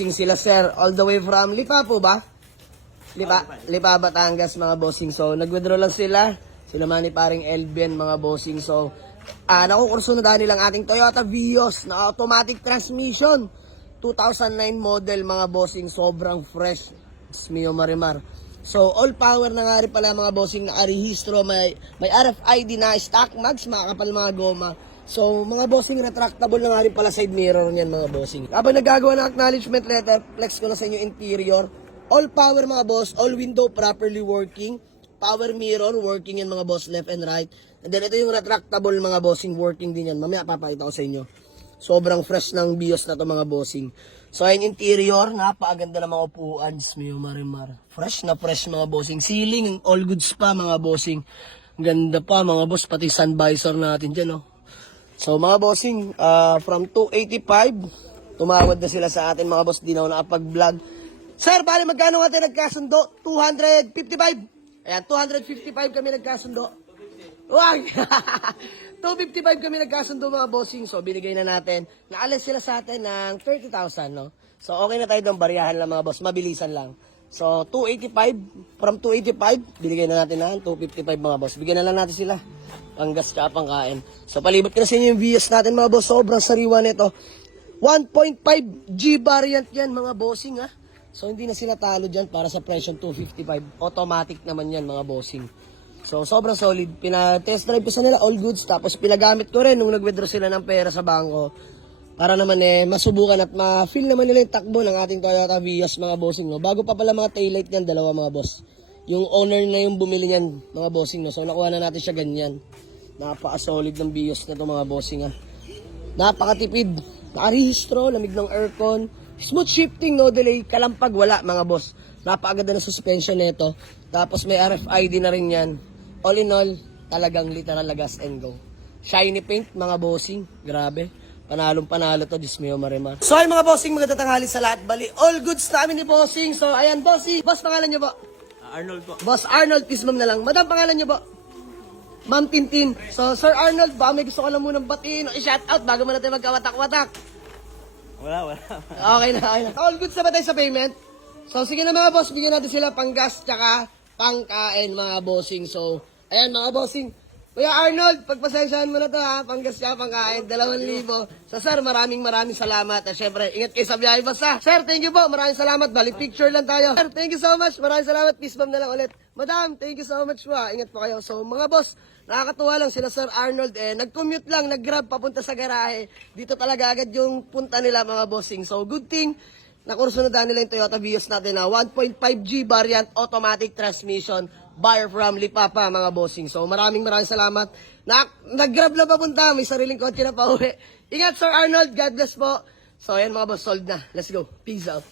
bossing sila sir, all the way from Lipa po ba? Lipa, Batangas mga bossing. So, nag-withdraw lang sila. Sila man ni paring Elben mga bossing. So, nakukurso na dahil nilang ating Toyota Vios na automatic transmission. 2009 model mga bossing. Sobrang fresh. Mio Marimar. So, all power na nga rin pala mga bossing. Nakarehistro. May RFID na stock mags. Makakapal mga goma. So, mga bossing, retractable na nga rin pala side mirror niyan mga bossing. Habang nagagawa ng acknowledgement letter, flex ko na sa inyo interior. All power mga boss, all window properly working. Power mirror working yan mga boss, left and right. And then ito yung retractable mga bossing, working din yan. Mamaya papakita ko sa inyo. Sobrang fresh ng BIOS na to mga bossing. So ayun interior, napakaganda ng mga upuan. Mio Marimar. Fresh na fresh mga bossing. Ceiling, all goods pa mga bossing. Ganda pa mga boss, pati sun visor natin dyan oh. So mga bossing, from 285, tumawad na sila sa atin mga boss, di na ako nakapag-vlog. Sir, bali magkano nga tayo nagkasundo? 255. Ayan, 255 kami nagkasundo. Wag! 255 kami nagkasundo mga bossing. So, binigay na natin. Naalis sila sa atin ng 30,000, no? So, okay na tayo doon. Bariyahan lang mga boss. Mabilisan lang. So, 285. From 285, binigay na natin na 255 mga boss. Bigyan na lang natin sila. Panggas ka, pangkain. So, palibot ko na sa inyo yung VS natin mga boss. Sobrang sariwa nito. 1.5G variant yan mga bossing, ha? So, hindi na sila talo dyan para sa presyo 255. Automatic naman yan, mga bossing. So, sobrang solid. Pina-test drive ko sa nila, all goods. Tapos, pinagamit ko rin nung nag-withdraw sila ng pera sa bangko. Para naman masubukan at ma-feel naman nila yung takbo ng ating Toyota Vios, mga bossing. No? Bago pa pala mga taillight niyan, dalawa mga boss. Yung owner na yung bumili niyan, mga bossing. No? So, nakuha na natin siya ganyan. Napaka-solid ng Vios na to mga bossing. Ha? Napakatipid. Nakarehistro, lamig ng aircon. Smooth shifting, no delay, kalampag wala mga boss. Napakaganda na suspension nito. Tapos may RFID na rin yan. All in all, talagang literal na gas and go. Shiny paint mga bossing, grabe. Panalong panalo to, Mio Marimar. So ay mga bossing, magandang tanghali sa lahat. Bali, all goods namin ni bossing. So ayan bossing, boss pangalan niyo po? Arnold po. Boss Arnold, please ma'am na lang. Madam pangalan niyo po? Ma'am Tintin. So Sir Arnold, ba may gusto ka lang munang batiin o i-shout out bago mo natin magkawatak-watak? Wala. Okay na. All good sa ba tayo sa payment? So, sige na mga boss, bigyan natin sila pang gas tsaka pangkain mga bossing. So, ayan mga bossing. Kuya Arnold, pagpasensyahan mo na to ha, pang gas tsaka pangkain, 2,000. So, sir, maraming salamat. At syempre, ingat kayo sa biyahe boss ha. Sir, thank you po, maraming salamat. Bali, picture lang tayo. Sir, thank you so much, maraming salamat. Peace bomb na lang ulit. Madam, thank you so much po ha. Ingat po kayo. So, mga boss, nakakatuwa lang sila Sir Arnold nag-commute lang, nag-grab papunta sa garahe. Dito talaga agad yung punta nila mga bossing. So good thing, nakurso na nila yung Toyota Vios natin na 1.5G variant automatic transmission buyer from Lipapa mga bossing. So maraming salamat. Nag-grab lang papunta, may sariling kotse na pauwi. Ingat Sir Arnold, God bless po. So ayan mga boss, sold na. Let's go. Peace out.